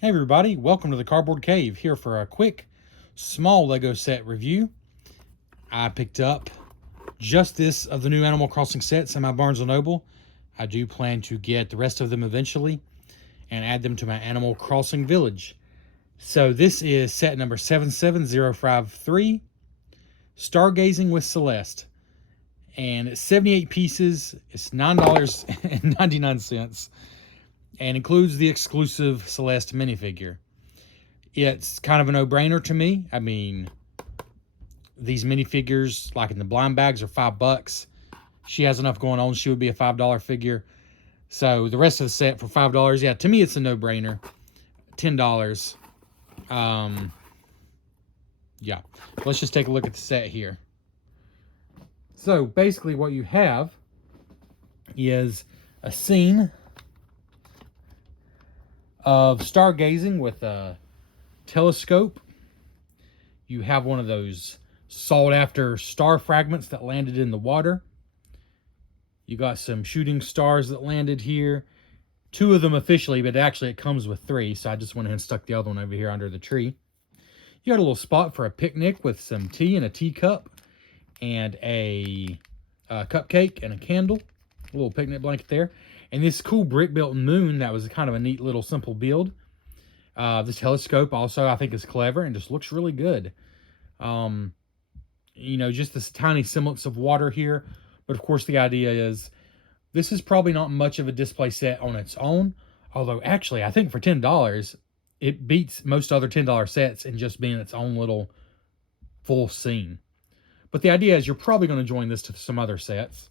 Hey everybody, welcome to the Cardboard Cave, here for a quick small Lego set review. I picked up just this of the new Animal Crossing sets in my Barnes & Noble. I do plan to get the rest of them eventually and add them to my Animal Crossing village. So this is set number 77053, Stargazing with Celeste. And it's 78 pieces, it's $9.99, and includes the exclusive Celeste minifigure. It's kind of a no-brainer to me. I mean, these minifigures, like in the blind bags, are $5. She has enough going on. She would be a $5 figure. So the rest of the set for $5, yeah, to me it's a no-brainer. $10. Yeah. Let's just take a look at the set here. So basically what you have is a scene of stargazing with a telescope. You have one of those sought after star fragments that landed in the water. You got some shooting stars that landed here. 2 of them officially, but actually it comes with 3, so I just went ahead and stuck the other one over here under the tree. You got a little spot for a picnic with some tea and a teacup and a cupcake and a candle. A little picnic blanket there. And this cool brick-built moon that was kind of a neat little simple build. This telescope also I think is clever and just looks really good. Just this tiny semblance of water here. But of course the idea is this is probably not much of a display set on its own. Although actually I think for $10 it beats most other $10 sets in just being its own little full scene. But the idea is you're probably going to join this to some other sets.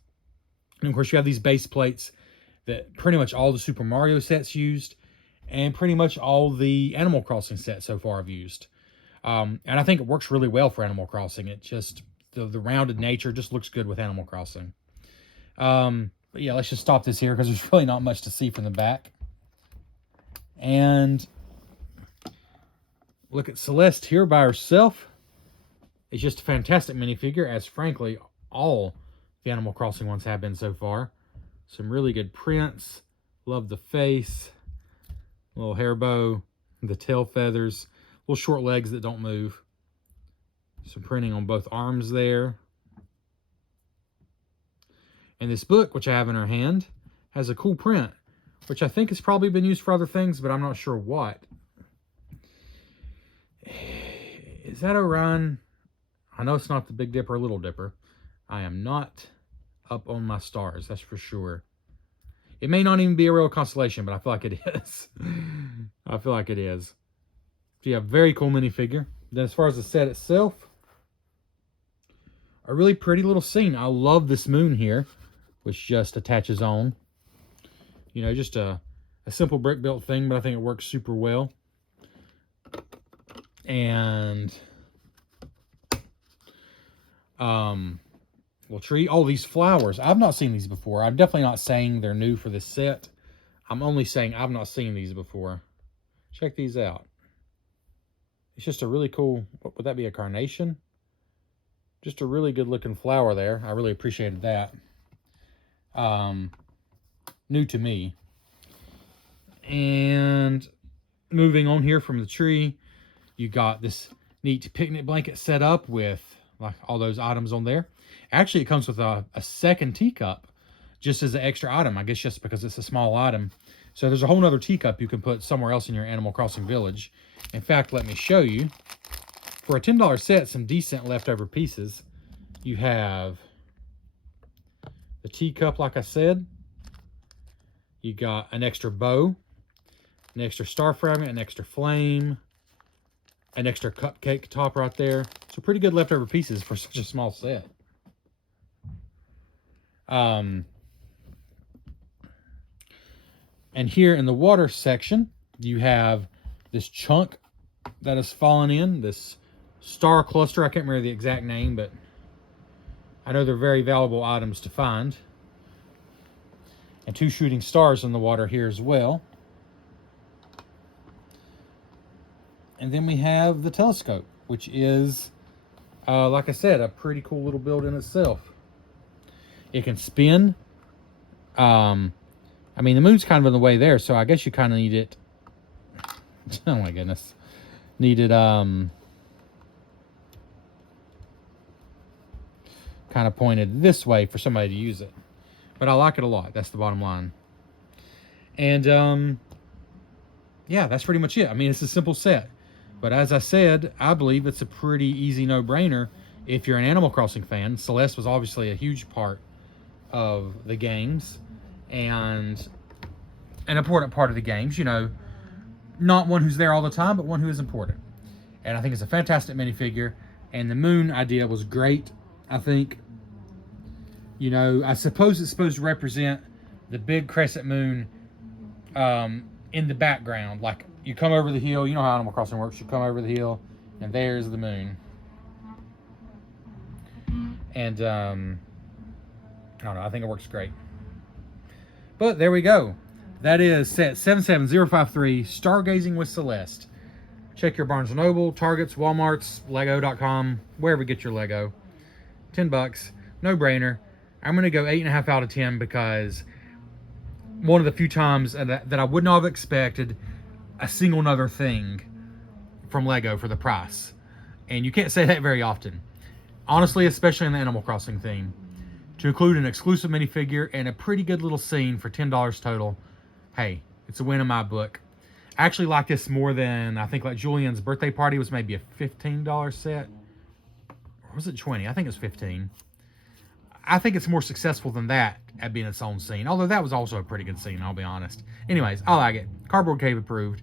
And of course you have these base plates that pretty much all the Super Mario sets used, and pretty much all the Animal Crossing sets so far have used. And I think it works really well for Animal Crossing. It just, the rounded nature just looks good with Animal Crossing. But yeah, let's just stop this here because there's really not much to see from the back. And look at Celeste here by herself. It's just a fantastic minifigure, as frankly all the Animal Crossing ones have been so far. Some really good prints. Love the face. Little hair bow. The tail feathers. Little short legs that don't move. Some printing on both arms there. And this book, which I have in her hand, has a cool print, which I think has probably been used for other things, but I'm not sure what. Is that Orion? I know it's not the Big Dipper or Little Dipper. I am not up on my stars, that's for sure. It may not even be a real constellation, but I feel like it is. I feel like it is. So you have a very cool minifigure. Then as far as the set itself, a really pretty little scene. I love this moon here, which just attaches on. You know, just a simple brick-built thing, but I think it works super well. And little tree. Oh, these flowers. I've not seen these before. I'm definitely not saying they're new for this set. I'm only saying I've not seen these before. Check these out. It's just a really cool, what would that be, a carnation? Just a really good looking flower there. I really appreciated that. New to me. And moving on here from the tree, you got this neat picnic blanket set up with like all those items on there. Actually, it comes with a second teacup just as an extra item. I guess just because it's a small item. So there's a whole nother teacup you can put somewhere else in your Animal Crossing village. In fact, let me show you. For a $10 set, some decent leftover pieces. You have the teacup, like I said. You got an extra bow, an extra star fragment, an extra flame, an extra cupcake top right there. So pretty good leftover pieces for such a small set. And here in the water section, you have this chunk that has fallen in, this star cluster. I can't remember the exact name, but I know they're very valuable items to find. And 2 shooting stars in the water here as well. And then we have the telescope, which is, like I said, a pretty cool little build in itself. It can spin. I mean, the moon's kind of in the way there, so I guess you kind of need it Oh my goodness. Needed kind of pointed this way for somebody to use it. But I like it a lot. That's the bottom line. And yeah, that's pretty much it. I mean, it's a simple set. But as I said, I believe it's a pretty easy no-brainer if you're an Animal Crossing fan. Celeste was obviously a huge part of the games and an important part of the games. You know, not one who's there all the time, but one who is important. And I think it's a fantastic minifigure. And the moon idea was great, I think. You know, I suppose it's supposed to represent the big crescent moon in the background. Like, you come over the hill. You know how Animal Crossing works. You come over the hill, and there's the moon. And, I don't know. I think it works great. But there we go. That is set 77053, Stargazing with Celeste. Check your Barnes & Noble, Targets, Walmarts, Lego.com, wherever you get your Lego. $10. No-brainer. I'm going to go 8.5 out of 10 because one of the few times that I would not have expected a single other thing from Lego for the price. And you can't say that very often. Honestly, especially in the Animal Crossing theme. To include an exclusive minifigure and a pretty good little scene for $10 total, hey, it's a win in my book. I actually like this more than, I think, like Julian's birthday party was maybe a $15 set. Or was it 20? I think it was 15. I think it's more successful than that at being its own scene. Although that was also a pretty good scene, I'll be honest. Anyways, I like it. Cardboard Cave approved.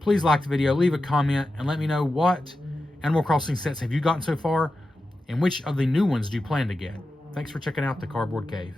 Please like the video, leave a comment, and let me know what Animal Crossing sets have you gotten so far, and which of the new ones do you plan to get. Thanks for checking out the Cardboard Cave.